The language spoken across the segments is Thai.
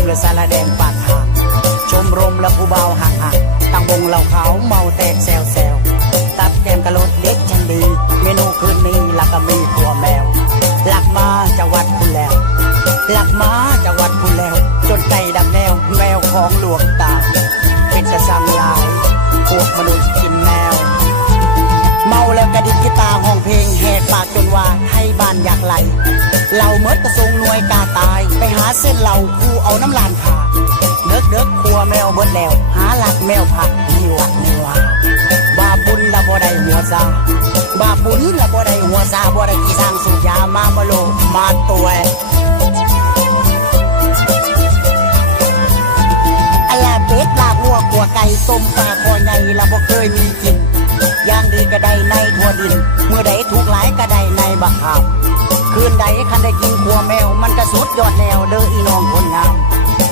มและสารแดงปากทาง ชมรมและผู้เบาห่างห่างตั้งวงเหล่าขาวเมาแตกแซวแซวตับแกมกะโลดเล็กชันดีเมนูคืนนี้ลักก็มีขัวแมวหลักมาจะวัดคุณแล้วหลักมาจะวัดคุณแล้ว จนไก่ดำแนวแมวของหลวงตา เป็นจะสั่งลายพวกมนุษย์ ดกระทรงหน่วยกาตาย ไปหาเส้นเหล่าคูเอาน้ำลานขาเด็กเด็กครัวแมวเบิดแล้ว หาหลักแมวผักที่วัดในวาบาปบุญละบ่ได้หัวซาบาปบุญละบ่ได้หัวซาบ่ได้กี่สร้างสุยามามาโลมาตัวอลาเป็ดลาบวัวกัวไก่ต้มปลาคอใหญ่เราบ่เคยมีกินย่างดีก็ได้ในทั่วดิน เมื่อใดถูกหลายก็ได้ในบักขามคืนใดคันได้กิน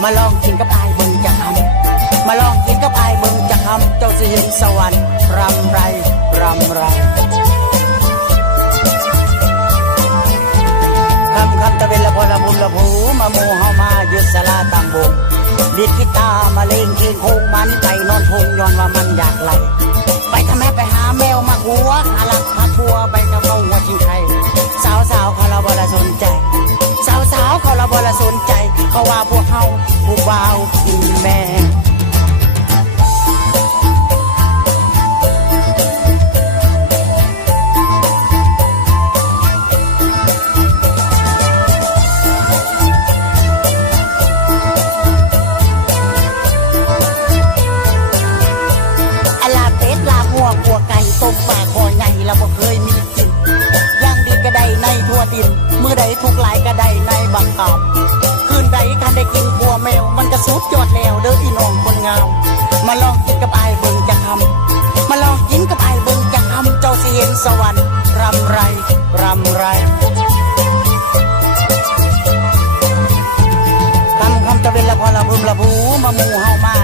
มาลองกินกับอายเบิ่งจะคำมาลองกินกับอายเบิ่งจะคำเจ้าสิเห็นสวรรค์รำไรรำไรคำคำตะเวนละพอละบุมละผูมาโมเฮามายึดสลาตังบงดิดกีตามาเล่งเคียงคงมันไปนอนพงย้อนว่ามันอยากไหลไปทำแม่ไปหาแมวมาหัวหาลักหาพัวไปกับเขาหัวชิงไท เราบ่เคยมีกินอย่างดีก็ได้ในทั่วดินมือใดทุกหลายก็ได้ในบังกอบคืนใดคันได้กินกัวแมว มันก็สุดยอดแล้วเด้ออีน้องคนงามมาลองกินกับไอายเบิ่งจะคำมาลองกินกับไอายเบิ่งจะคำเจ้าสิเห็นสวรรค์รำไรรำไรคำคำตะเวนละพอละพึมละพูมาหมู่เฮามายึดสลาตังมา